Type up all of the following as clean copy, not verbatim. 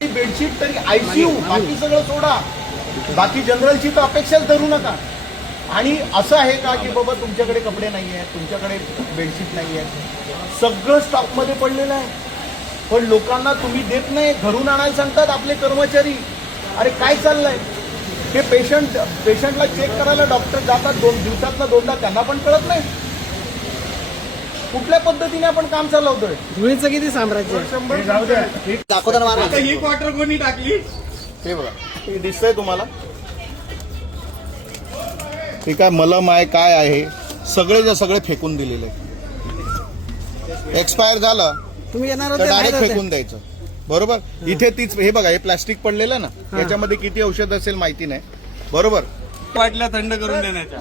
Bedsheet तरी ICU, बाकी सगळं सोडा, बाकी जनरलची तर अपेक्षाच धरू नका. आणि असं आहे का की बाबा तुमच्याकडे कपडे नाही आहेत, तुमच्याकडे बेडशीट नाही आहेत, सगळं स्टॉकमध्ये पडलेलं आहे, पण लोकांना तुम्ही देत नाही, घरून आणायला सांगतात आपले कर्मचारी. अरे काय चाललंय? हे पेशंटला चेक करायला डॉक्टर जातात 2 दिवसातला 2दा, त्यांना पण कळत नाही कुठल्या पद्धतीने आपण काम चालवतोय. धुळीचं किती साम्राज्य दाखवताना ही क्वार्टर कोणी टाकली हे बघा, हे दिसतंय तुम्हाला? ठीक आहे, मलम आहे, काय आहे, सगळे सगळे फेकून दिलेले. एक्सपायर झालं तुम्ही येणार तर डायरेक्ट फेकून द्यायचं, बरोबर. इथे तीच हे बघा, हे प्लास्टिक पडलेलं ना, याच्यामध्ये किती औषध असेल माहिती नाही, बरोबर. वाटल्या थंड करून देण्याच्या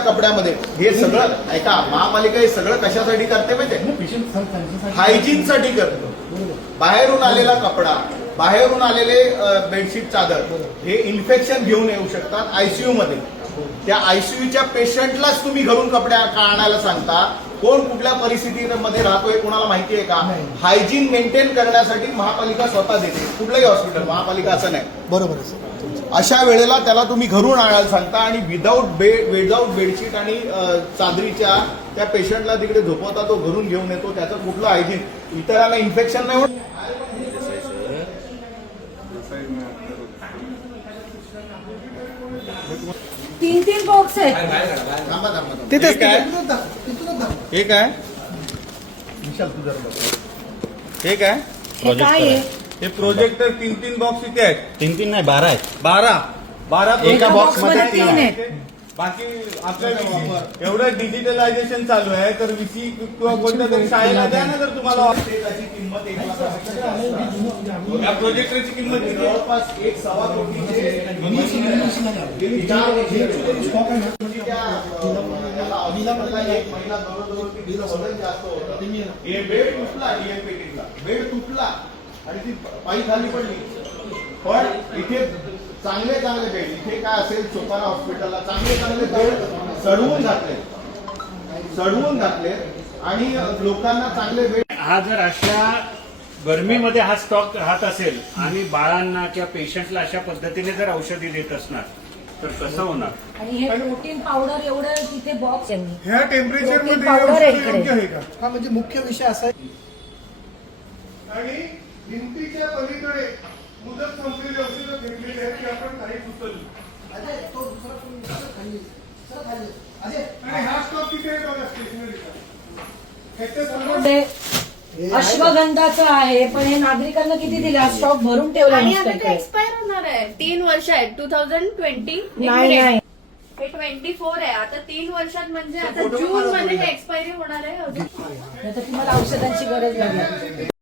कपड्यामध्ये हे सगळं ऐका, महापालिका हे सगळं कशासाठी करते माहिती? हायजीनसाठी करतो. बाहेरून आलेला कपडा, बाहेरून आलेले बेडशीट, चादर हे इन्फेक्शन घेऊन येऊ शकतात आयसीयू मध्ये. त्या आयसीयूच्या पेशंटलाच तुम्ही घरून कपडे आणायला सांगता. कोण कुठल्या परिस्थितीमध्ये राहतोय कोणाला माहिती आहे का? हायजीन मेंटेन करण्यासाठी महापालिका स्वतः देते, कुठलंही हॉस्पिटल, महापालिका असं नाही, बरोबर. अशा वेळेला त्याला तुम्ही घरून आणायला सांगता आणि विदाऊट बेडशीट आणि चादरीच्या त्या पेशंटला तिकडे झोपवता, तो घरून घेऊन येतो. त्याचं कुठलं हायजीन? इतरांना इन्फेक्शन नाही होत. तीन बॉक्स आहेत. तिथे हे काय विशाल, तू जरा बघ. हे काय? हे काय आहे? हे प्रोजेक्टर 3 बॉक्स इथे आहेत. 3 नाही 12 आहेत. 12 एका बॉक्स मध्ये 3 आहेत. आहे. बाकी आपल्या एवढं डिजिटलायझेशन चालू आहे, तर VC किंवा कोणत्या तरी शाळेला द्या ना. जर तुम्हाला त्याची किंमत 1 लाख, या प्रोजेक्टरची किंमत किती? जवळपास 1.25 कोटीचे बेड तुटला, बेड तुटला आणि ती पायी खाली पडली. पण इथे चांगले बेड, इथे काय असेल सोपारा हॉस्पिटलला चांगले बेड चढवून घातले आणि लोकांना चांगले बेड. हा जर अशा गरमीमध्ये हा स्टॉक राहत असेल आणि बाळांना किंवा पेशंटला अशा पद्धतीने जर औषधी देत असणार तर कसं होणार? आणि हे प्रोटीन पावडर एवढं तिथे बॉक्स आहे. ह्या टेम्परेचर प्रोटीन पावडर आहे इकडे. आहे का? हा म्हणजे मुख्य विषय असा आहे. आणि भिंतीच्या पलीकडे मुदत संपलेली औषधं घेतलेली आहेत की आपण काही सुचवली. आणि हा स्टॉक किती आहे बघा स्टेशनरीचा. अश्वगंधाचं आहे, पण हे नागरिकांना किती दिला? स्टॉक भरून ठेवला आणि नुसतं आता ते इकडे. एक्सपायर होणार आहे. 3 वर्ष आहे. 2020 नाही हे 24 आहे. आता 3 वर्षात म्हणजे आता जून मध्ये हे एक्सपायरी होणार आहे. नाही तर तुम्हाला औषधांची गरज लागेल.